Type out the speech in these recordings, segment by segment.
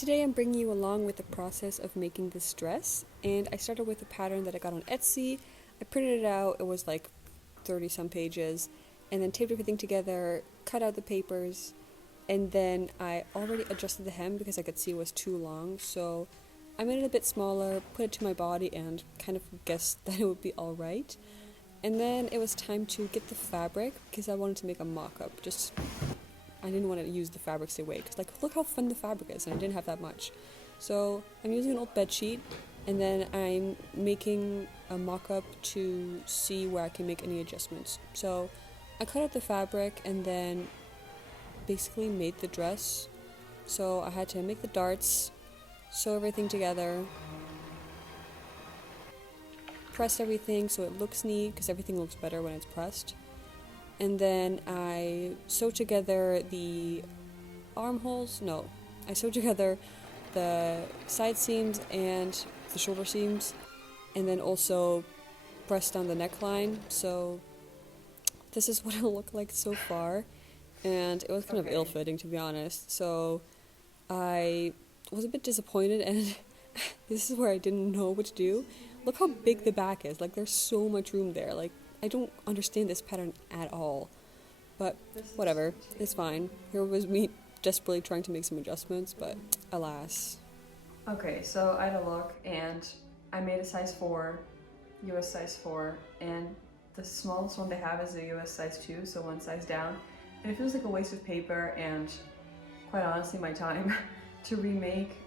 Today I'm bringing you along with the process of making this dress, and I started with a pattern that I got on Etsy. I printed it out, it was like 30 some pages, and then taped everything together, cut out the papers, and then I already adjusted the hem because I could see it was too long, so I made it a bit smaller, put it to my body, and kind of guessed that it would be alright. And then it was time to get the fabric because I wanted to make a mock-up. I didn't want to use the fabrics away because, like, look how fun the fabric is, and I didn't have that much. So I'm using an old bed sheet, and then I'm making a mock-up to see where I can make any adjustments. So I cut out the fabric and then basically made the dress. So I had to make the darts, sew everything together, press everything so it looks neat because everything looks better when it's pressed. And then I sewed together the armholes. No, I sewed together the side seams and the shoulder seams, and then also pressed down the neckline. So this is what it looked like so far, and it was kind of ill-fitting, to be honest. So I was a bit disappointed, and this is where I didn't know what to do. Look how big the back is. Like, there's so much room there. Like, I don't understand this pattern at all, but whatever, it's fine. Here was me desperately trying to make some adjustments, but alas. Okay, so I had a look and I made a size 4, US size 4, and the smallest one they have is a US size 2, so one size down. And it feels like a waste of paper and, quite honestly, my time to remake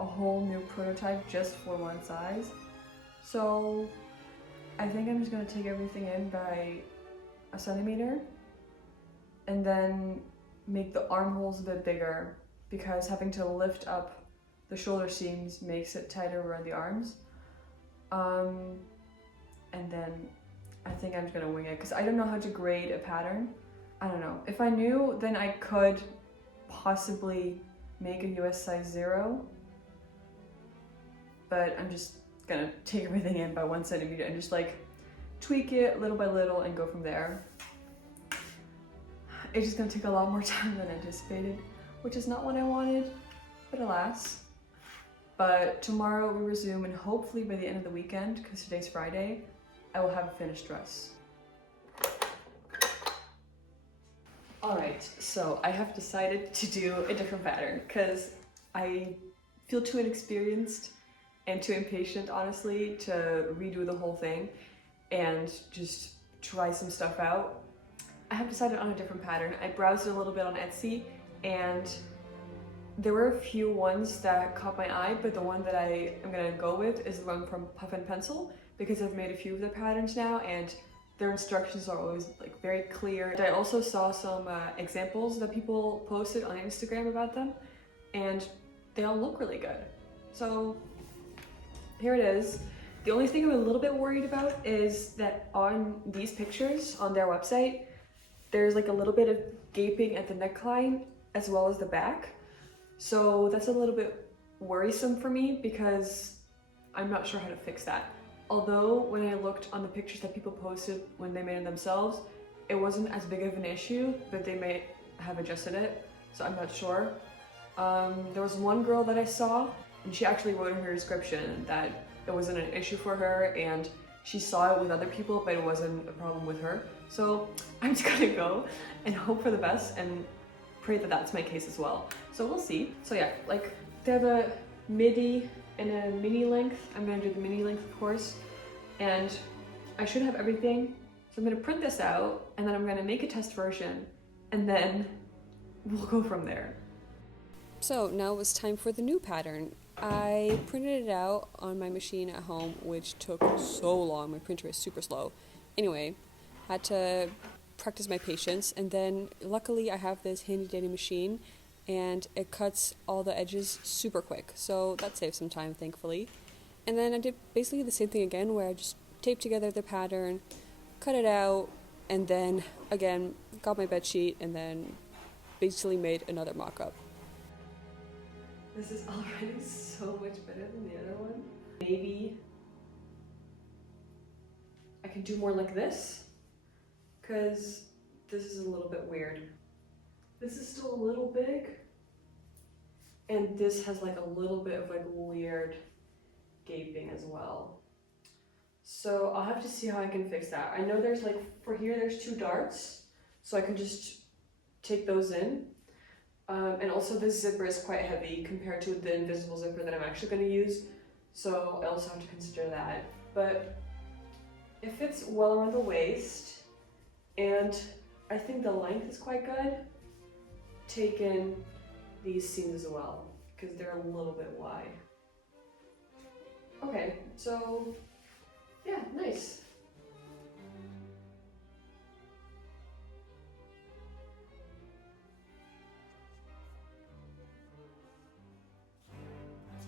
a whole new prototype just for one size. So I think I'm just going to take everything in by a centimeter and then make the armholes a bit bigger because having to lift up the shoulder seams makes it tighter around the arms. And then I think I'm just going to wing it because I don't know how to grade a pattern. I don't know. If I knew, then I could possibly make a US size 0, but I'm just gonna take everything in by 1 centimeter and just like tweak it little by little and go from there. It's just gonna take a lot more time than anticipated, which is not what I wanted, but alas. But tomorrow we resume, and hopefully by the end of the weekend, because today's Friday, I will have a finished dress. Alright, so I have decided to do a different pattern because I feel too inexperienced and too impatient, honestly, to redo the whole thing and just try some stuff out. I have decided on a different pattern. I browsed a little bit on Etsy and there were a few ones that caught my eye, but the one that I am gonna go with is the one from Puff and Pencil because I've made a few of their patterns now and their instructions are always like very clear. I also saw some examples that people posted on Instagram about them and they all look really good. So here it is. The only thing I'm a little bit worried about is that on these pictures on their website, there's like a little bit of gaping at the neckline as well as the back. So that's a little bit worrisome for me because I'm not sure how to fix that. Although when I looked on the pictures that people posted when they made it themselves, it wasn't as big of an issue, but they may have adjusted it, so I'm not sure. There was one girl that I saw, and she actually wrote in her description that it wasn't an issue for her and she saw it with other people, but it wasn't a problem with her. So I'm just gonna go and hope for the best and pray that that's my case as well. So we'll see. So yeah, like they have a midi and a mini length. I'm gonna do the mini length, of course, and I should have everything. So I'm gonna print this out and then I'm gonna make a test version and then we'll go from there. So now it was time for the new pattern. I printed it out on my machine at home, which took so long. My printer is super slow. Anyway, had to practice my patience, and then luckily I have this handy dandy machine and it cuts all the edges super quick, so that saved some time, thankfully. And then I did basically the same thing again, where I just taped together the pattern, cut it out, and then again got my bed sheet and then basically made another mock-up. This is already so much better than the other one. Maybe I can do more like this, because this is a little bit weird. This is still a little big, And this has like a little bit of like weird gaping as well. So I'll have to see how I can fix that. I know there's like, for here there's 2 darts, so I can just take those in. And also this zipper is quite heavy compared to the invisible zipper that I'm actually going to use, so I also have to consider that. But it fits well around the waist, and I think the length is quite good. Take in these seams as well, because they're a little bit wide. Okay, so yeah, nice.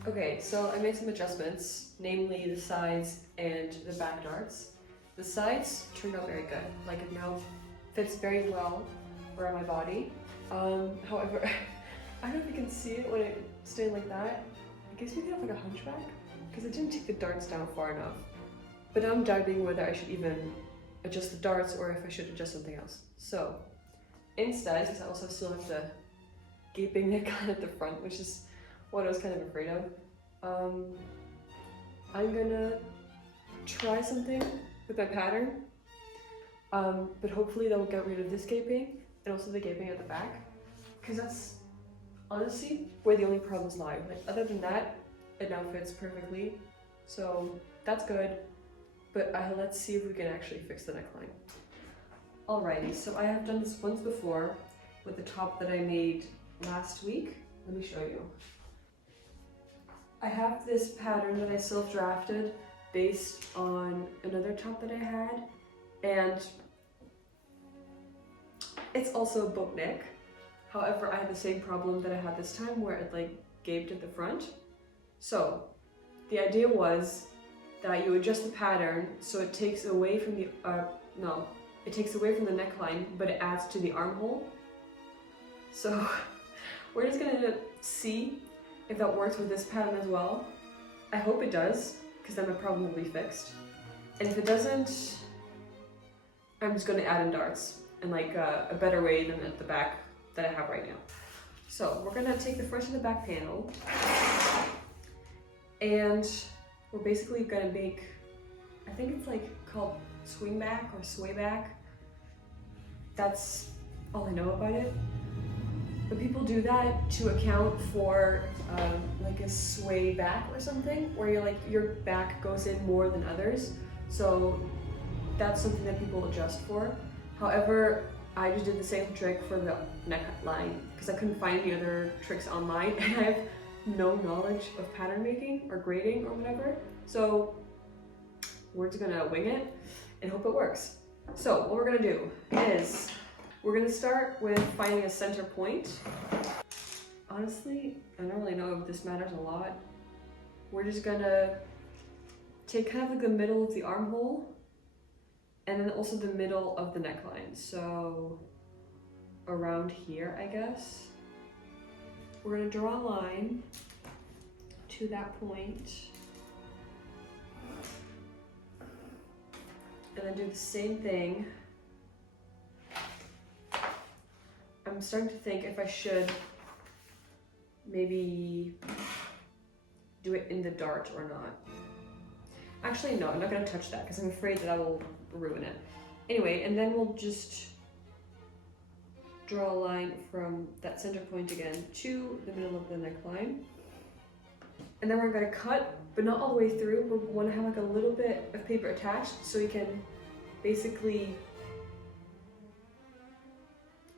Okay, so I made some adjustments, namely the sides and the back darts. The sides turned out very good. Like, it now fits very well around my body. However, I don't know if you can see it when I stand like that. It gives me kind of like a hunchback because I didn't take the darts down far enough. But now I'm doubting whether I should even adjust the darts or if I should adjust something else. So instead, because I also still have the gaping neckline at the front, which is what I was kind of afraid of, I'm gonna try something with my pattern, but hopefully that will get rid of this gaping and also the gaping at the back, because that's honestly where the only problems lie. Like, other than that, it now fits perfectly, so that's good. But let's see if we can actually fix the neckline. Alrighty, so I have done this once before with the top that I made last week. Let me show you. I have this pattern that I self-drafted based on another top that I had, and it's also a boat neck. However, I had the same problem that I had this time where it like gaped at the front. So the idea was that you adjust the pattern so it takes away from the it takes away from the neckline, but it adds to the armhole. So we're just gonna see if that works with this pattern as well. I hope it does, because then my problem will be fixed. And if it doesn't, I'm just gonna add in darts in like a better way than at the back that I have right now. So we're gonna take the front and the back panel, and we're basically gonna make, I think it's like called swing back or sway back. That's all I know about it. But people do that to account for like a sway back or something, where you're like, your back goes in more than others. So that's something that people adjust for. However, I just did the same trick for the neckline because I couldn't find any other tricks online, and I have no knowledge of pattern making or grading or whatever. So we're just gonna wing it and hope it works. So what we're gonna do is we're gonna start with finding a center point. Honestly, I don't really know if this matters a lot. We're just gonna take kind of like the middle of the armhole and then also the middle of the neckline. So around here, I guess. We're gonna draw a line to that point and then do the same thing. I'm starting to think if I should maybe do it in the dart or not. Actually, no, I'm not gonna touch that because I'm afraid that I will ruin it. Anyway, and then we'll just draw a line from that center point again to the middle of the neckline. And then we're gonna cut, but not all the way through. We wanna have like a little bit of paper attached so you can basically,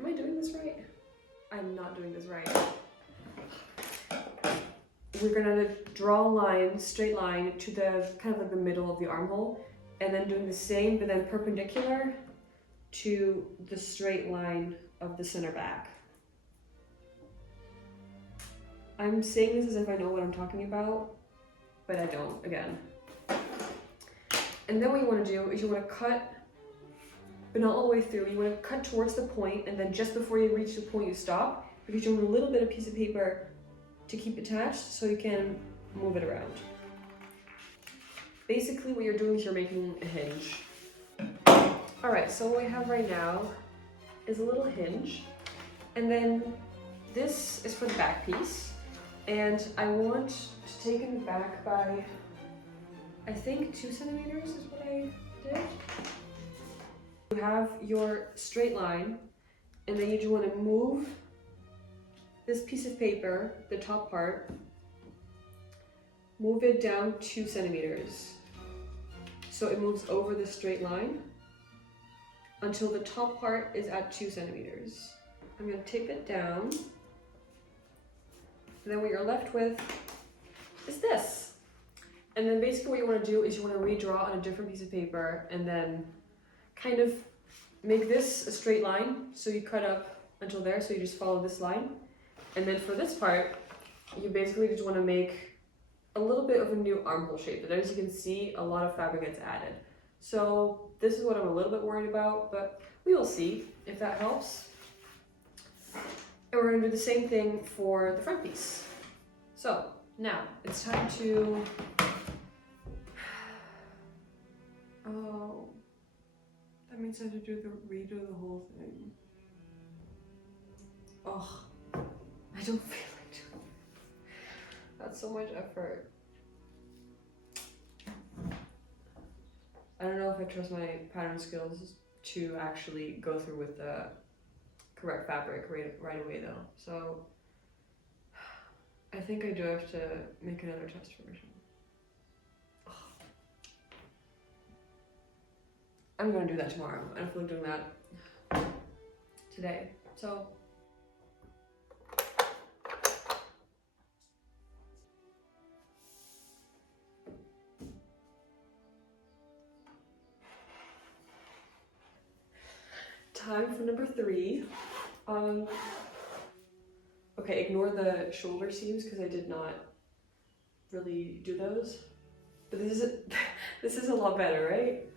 am I doing this right? I'm not doing this right. We're gonna draw a line, straight line, to the kind of like the middle of the armhole, and then doing the same, but then perpendicular to the straight line of the center back. I'm saying this as if I know what I'm talking about, but I don't, again. And then what you wanna do is you wanna cut, but not all the way through. You wanna cut towards the point, and then just before you reach the point, you stop, because you want a little bit of piece of paper to keep attached so you can move it around. Basically what you're doing is you're making a hinge. Alright, so what we have right now is a little hinge, and then this is for the back piece, And I want to take it back by, I think 2 centimeters is what I did. You have your straight line, and then you just want to move this piece of paper, the top part, move it down 2 centimeters. So it moves over the straight line until the top part is at 2 centimeters. I'm going to tape it down. And then what you're left with is this. And then basically what you want to do is you want to redraw on a different piece of paper and then kind of make this a straight line. So you cut up until there, so you just follow this line. And then for this part, you basically just want to make a little bit of a new armhole shape. But as you can see, a lot of fabric gets added. So this is what I'm a little bit worried about, but we will see if that helps. And we're going to do the same thing for the front piece. So now it's time to, oh, that means I have to redo the whole thing. Oh, I don't feel like doing it. That's so much effort. I don't know if I trust my pattern skills to actually go through with the correct fabric right away though. So I think I do have to make another test version. I'm gonna do that tomorrow. I don't feel like doing that today. So time for number 3. Okay, ignore the shoulder seams because I did not really do those. But this is a lot better, right?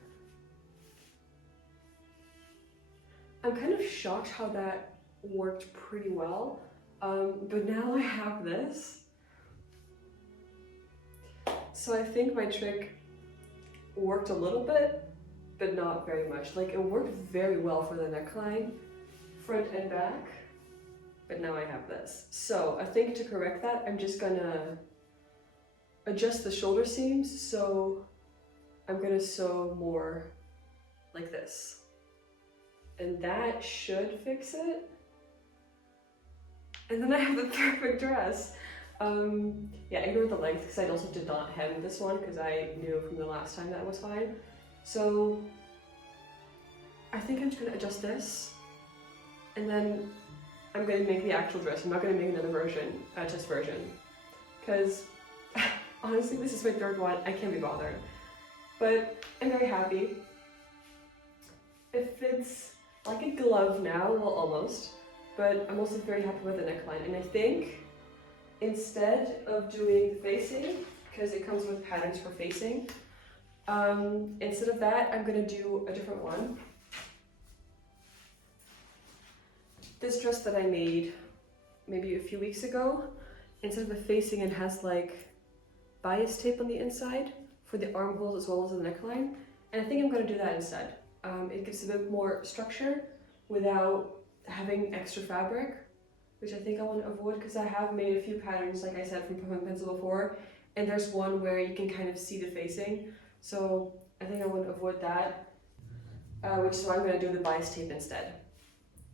I'm kind of shocked how that worked pretty well. But now I have this. So I think my trick worked a little bit, but not very much. Like, it worked very well for the neckline, front and back, but now I have this. So I think to correct that, I'm just gonna adjust the shoulder seams. So I'm gonna sew more like this. And that should fix it. And then I have the perfect dress. Yeah, ignore the length because I also did not hem this one because I knew from the last time that was fine. So I think I'm just gonna adjust this and then I'm gonna make the actual dress. I'm not gonna make another version, test version, because honestly, this is my 3rd one. I can't be bothered, but I'm very happy. It fits like a glove now, well, almost, but I'm also very happy with the neckline. And I think instead of doing the facing, because it comes with patterns for facing, instead of that, I'm gonna do a different one. This dress that I made maybe a few weeks ago, instead of the facing, it has like bias tape on the inside for the armholes as well as the neckline. And I think I'm gonna do that instead. It gives a bit more structure without having extra fabric, which I think I want to avoid because I have made a few patterns, like I said, from pumpkin pencil before, and there's one where you can kind of see the facing. So I think I want to avoid that, which is why I'm going to do the bias tape instead,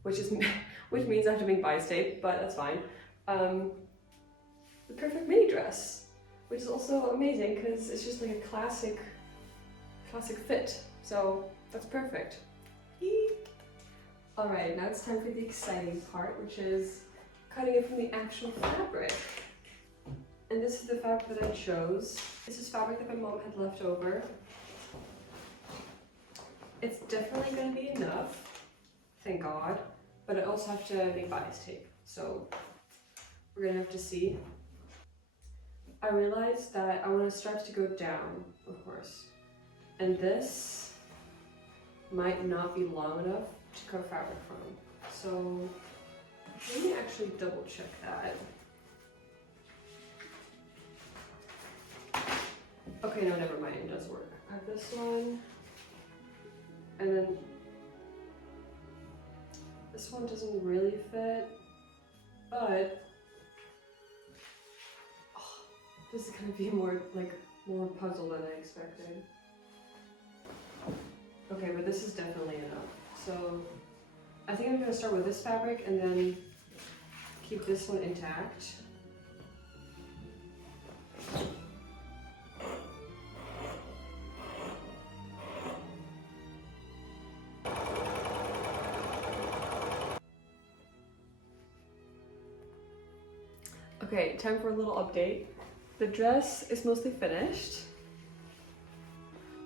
which means I have to make bias tape, but that's fine. The perfect mini dress, which is also amazing because it's just like a classic fit. So that's perfect. Alright, now it's time for the exciting part, which is cutting it from the actual fabric. And this is the fabric that I chose. This is fabric that my mom had left over. It's definitely going to be enough, thank God, but I also have to make bias tape, so we're going to have to see. I realized that I want the straps to go down, of course, and this might not be long enough to cut fabric from. So let me actually double check that. Okay, no, never mind, it does work. I have this one, and then this one doesn't really fit, but This is gonna be more puzzle than I expected. Okay, but this is definitely enough. So I think I'm gonna start with this fabric and then keep this one intact. Okay, time for a little update. The dress is mostly finished.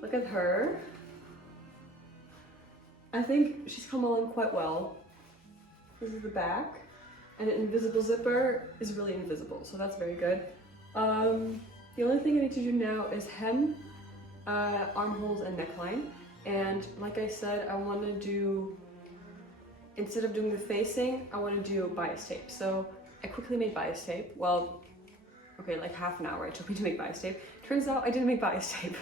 Look at her. I think she's come along quite well. This is the back, and the invisible zipper is really invisible, so that's very good. The only thing I need to do now is hem, armholes, and neckline. And like I said, I want to do, instead of doing the facing, I want to do bias tape. So I quickly made bias tape. Well, okay, like half an hour it took me to make bias tape. Turns out I didn't make bias tape.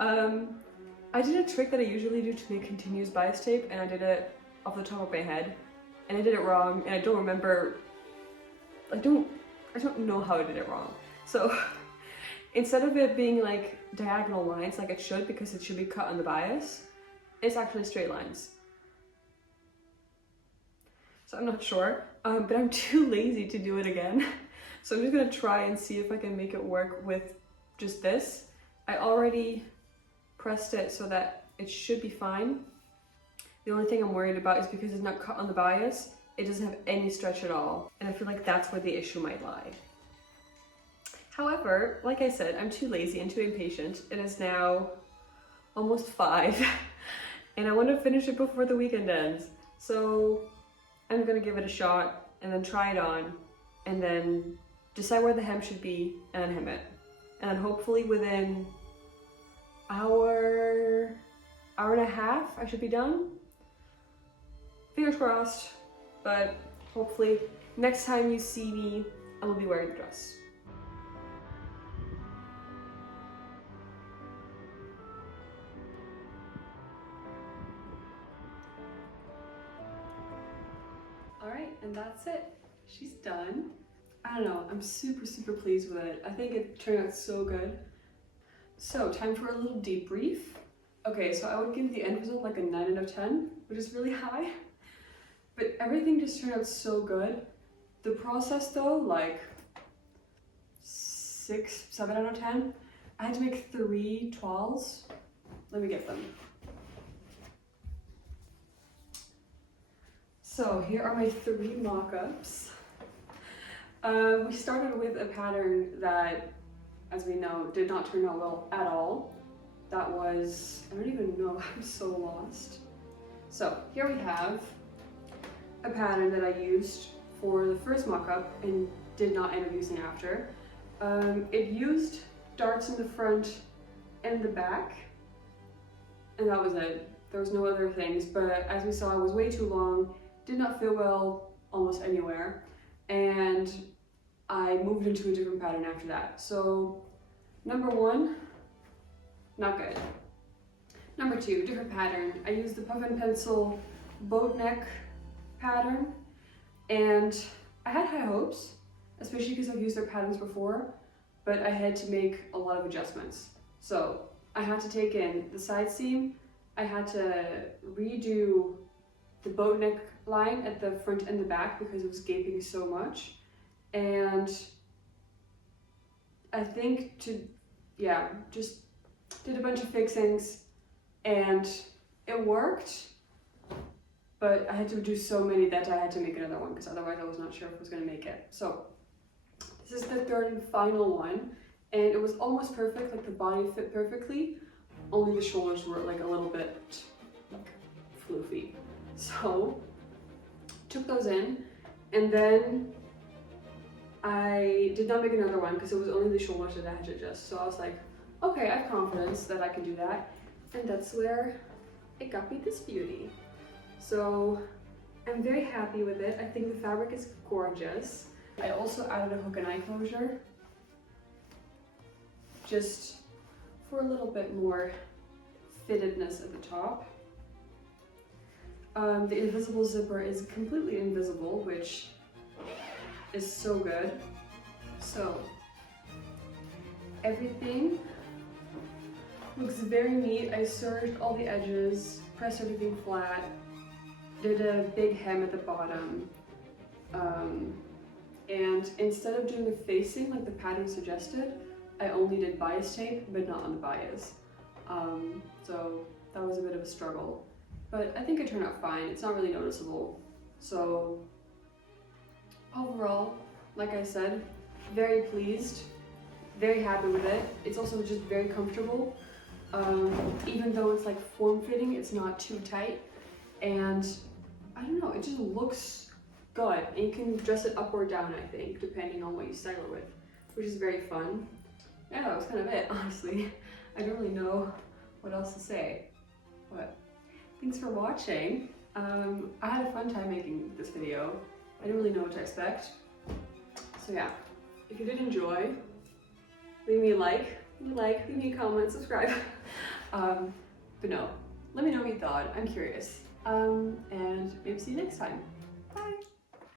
I did a trick that I usually do to make continuous bias tape, and I did it off the top of my head, and I did it wrong, and I don't remember, I don't know how I did it wrong. So instead of it being like diagonal lines like it should, because it should be cut on the bias, it's actually straight lines. So I'm not sure, but I'm too lazy to do it again. So I'm just gonna try and see if I can make it work with just this. I already pressed it so that it should be fine. The only thing I'm worried about is because it's not cut on the bias, it doesn't have any stretch at all. And I feel like that's where the issue might lie. However, like I said, I'm too lazy and too impatient. It is now almost 5 and I want to finish it before the weekend ends. So I'm gonna give it a shot and then try it on and then decide where the hem should be and then hem it. And then hopefully within hour and a half I should be done. Fingers crossed, but hopefully next time you see me I will be wearing the dress. Alright, and that's it. She's done. I don't know, I'm super pleased with it. I think it turned out so good. So, time for a little debrief. Okay, so I would give the end result like a 9 out of 10, which is really high. But everything just turned out so good. The process though, like 6, 7 out of 10. I had to make 3 toiles. Let me get them. So here are my 3 mock-ups. We started with a pattern that, as we know, did not turn out well at all. That was, I don't even know, I'm so lost. So here we have a pattern that I used for the first mock-up and did not end up using after. It used darts in the front and the back, and that was it. There was no other things, but as we saw, it was way too long, did not fit well almost anywhere, and I moved into a different pattern after that. So number 1, not good. Number 2, different pattern. I used the puff and pencil boat neck pattern, and I had high hopes, especially because I've used their patterns before, but I had to make a lot of adjustments. So I had to take in the side seam, I had to redo the boat neck line at the front and the back because it was gaping so much, and I think just did a bunch of fixings and it worked, but I had to do so many that I had to make another one because otherwise I was not sure if I was going to make it. So this is the 3rd and final one, and it was almost perfect, like the body fit perfectly, only the shoulders were like a little bit like floofy. So took those in, and then I did not make another one because it was only the shoulders that I had to adjust. So I was like, okay, I have confidence that I can do that, and that's where it got me this beauty. So I'm very happy with it. I think the fabric is gorgeous. I also added a hook and eye closure just for a little bit more fittedness at the top. The invisible zipper is completely invisible, which is so good. So everything. Looks very neat. I serged all the edges, pressed everything flat, did a big hem at the bottom. And instead of doing the facing like the pattern suggested, I only did bias tape, but not on the bias. So that was a bit of a struggle, but I think it turned out fine. It's not really noticeable. So overall, like I said, very pleased, very happy with it. It's also just very comfortable. Even though it's like form-fitting, it's not too tight. And I don't know, it just looks good. And you can dress it up or down, I think, depending on what you style it with, which is very fun. Yeah, that was kind of it, honestly. I don't really know what else to say, but thanks for watching. I had a fun time making this video. I didn't really know what to expect. So yeah, if you did enjoy, leave me a like, leave me a comment, subscribe. But no, let me know what you thought. I'm curious. And maybe see you next time. Bye.